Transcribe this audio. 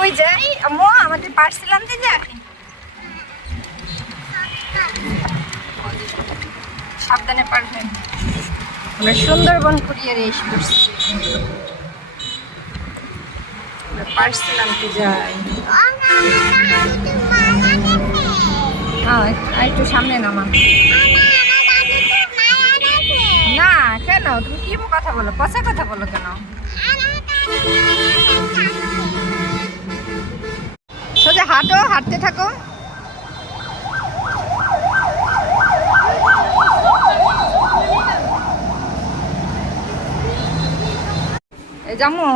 কই যাই আম্মু আমাদের পার্সেল আনতে যাই সাবধানে পারবেন আমরা সুন্দরবন কুরিয়ারে এসে পড়ছি পার্সেল আনতে যাই হ্যাঁ একটু সামনে নামা না কেন তুমি কি কথা বলো পচা কথা বলো কেন সোজা হাঁটো হাঁটতে থাকো এই জামু